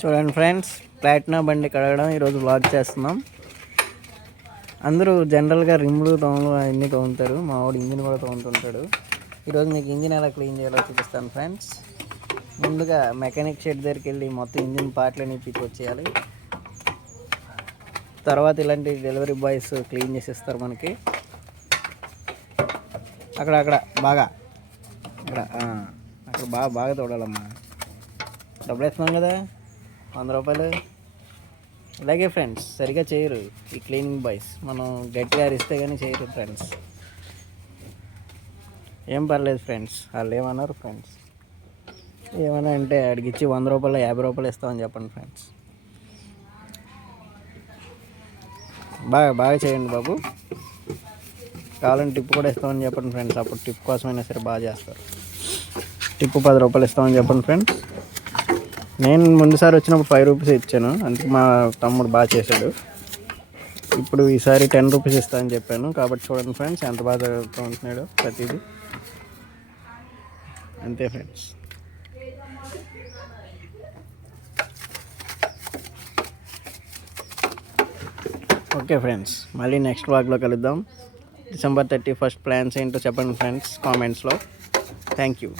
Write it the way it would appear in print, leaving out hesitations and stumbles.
చూడండి ఫ్రెండ్స్, ప్లాటినా బండి కడగడం ఈరోజు వ్లాగ్ చేస్తున్నాం. అందరూ జనరల్గా రిమ్లు తోమలు అవన్నీ తోముతారు. మా వాడు ఇంజిన్ కూడా తోముతుంటాడు. ఈరోజు మీకు ఇంజిన్ ఎలా క్లీన్ చేయాలో చూపిస్తాను ఫ్రెండ్స్. ముందుగా మెకానిక్ షెడ్ దగ్గరికి వెళ్ళి మొత్తం ఇంజిన్ పార్ట్లని వచ్చేయాలి. తర్వాత ఇలాంటి డెలివరీ బాయ్స్ క్లీన్ చేసేస్తారు మనకి. అక్కడ బాగా అక్కడ బాగా తోడాలమ్మా. డబ్బులు వేస్తున్నాం కదా, 100 రూపాయలు. ఇలాగే ఫ్రెండ్స్, సరిగా చేయరు ఈ క్లీనింగ్ బాయ్స్. మనం గట్టిగా అరిస్తే కానీ చేయరు ఫ్రెండ్స్. ఏం పర్లేదు ఫ్రెండ్స్, వాళ్ళు ఏమన్నారు ఫ్రెండ్స్, ఏమన్నా అంటే అడిగిచ్చి 100 రూపాయలు 50 రూపాయలు ఇస్తామని చెప్పండి ఫ్రెండ్స్. బాగా చేయండి బాబు. కావాలని టిప్ కూడా ఇస్తామని చెప్పండి ఫ్రెండ్స్. అప్పుడు టిప్ కోసమైనా సరే బాగా చేస్తారు. టిప్ 10 రూపాయలు ఇస్తామని చెప్పండి ఫ్రెండ్స్. నేను ముందుసారి వచ్చినప్పుడు 5 రూపీస్ ఇచ్చాను, అందుకే మా తమ్ముడు బాగా చేశాడు. ఇప్పుడు ఈసారి 10 రూపీస్ ఇస్తానని చెప్పాను. కాబట్టి చూడండి ఫ్రెండ్స్, ఎంత బాగా ఉంటున్నాడు ప్రతిదీ. అంతే ఫ్రెండ్స్. ఓకే ఫ్రెండ్స్, మళ్ళీ నెక్స్ట్ వ్లాగ్లో కలుద్దాం. December 31st ప్లాన్స్ ఏంటో చెప్పండి ఫ్రెండ్స్ కామెంట్స్లో. Thank you.